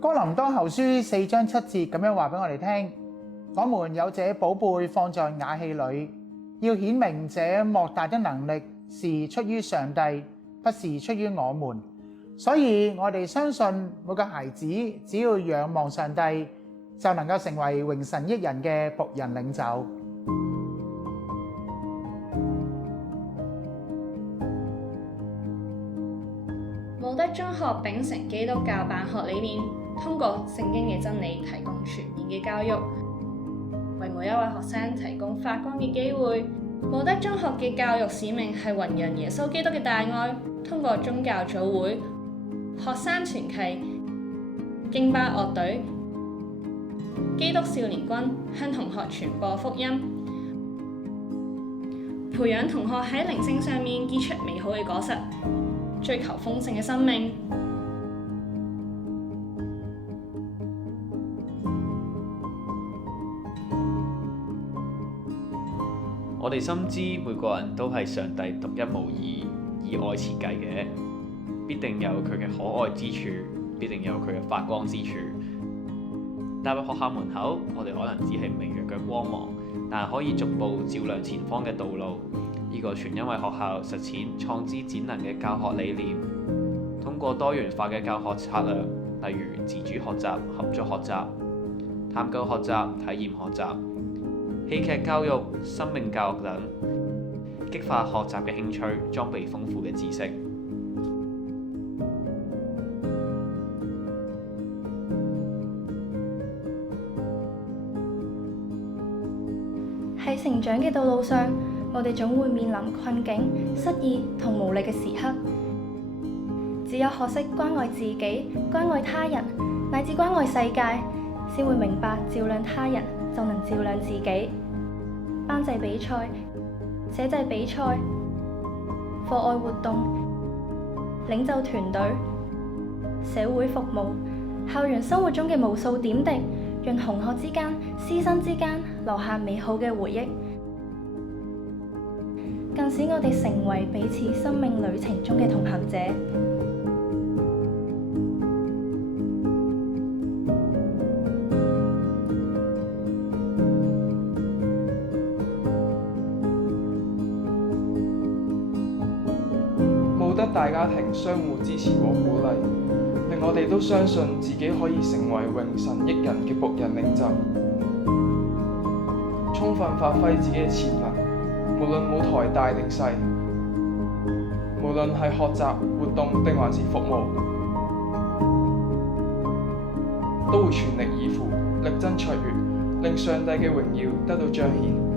哥林多後書4章7節咁樣話俾我哋聽：我們有這寶貝放在瓦器裏，要顯明這莫大的能力是出於上帝，不是出於我們。所以我哋相信每個孩子只要仰望上帝，就能夠成為榮神益人嘅僕人領袖。慕德中學秉承基督教辦學理念，通過聖經嘅真理提供全面嘅教育，為每一位學生提供發光嘅機會。慕德中學嘅教育使命係弘揚耶穌基督嘅大愛，通過宗教組會、學生團契、敬拜樂隊、基督少年軍向同學傳播福音，培養同學喺靈性上面結出美好嘅果實，追求豐盛嘅生命。我哋深知每個人都係上帝獨一無二以愛設計嘅，必定有佢嘅可愛之處，必定有佢嘅發光之處。踏入學校門口，我哋可能只係微弱嘅光芒，但係可以逐步照亮前方嘅道路。呢個全因為學校實踐創知展能嘅教學理念，通過多元化嘅教學策略，例如自主學習、合作學習、探究學習、體驗學習、戲劇教育、生命教育等，激發學習嘅興趣，裝備豐富嘅知識。喺成長嘅道路上，我哋總會面臨困境、失意同無力嘅時刻。只有學識關愛自己、關愛他人，乃至關愛世界，先會明白照亮他人就能照亮自己。班際比賽、寫際比賽、課外活動、領袖團隊、社會服務、校園生活中嘅無數點滴，讓同學之間、師生之間留下美好嘅回憶，更使我哋成為彼此生命旅程中嘅同行者。慕德大家庭相互支持和鼓勵，令我哋都相信自己可以成為榮神益人嘅僕人領袖，充分發揮自己嘅潛能。無論舞台大定細，無論係學習活動定還是服務，都會全力以赴，力爭卓越，令上帝嘅榮耀得到彰顯。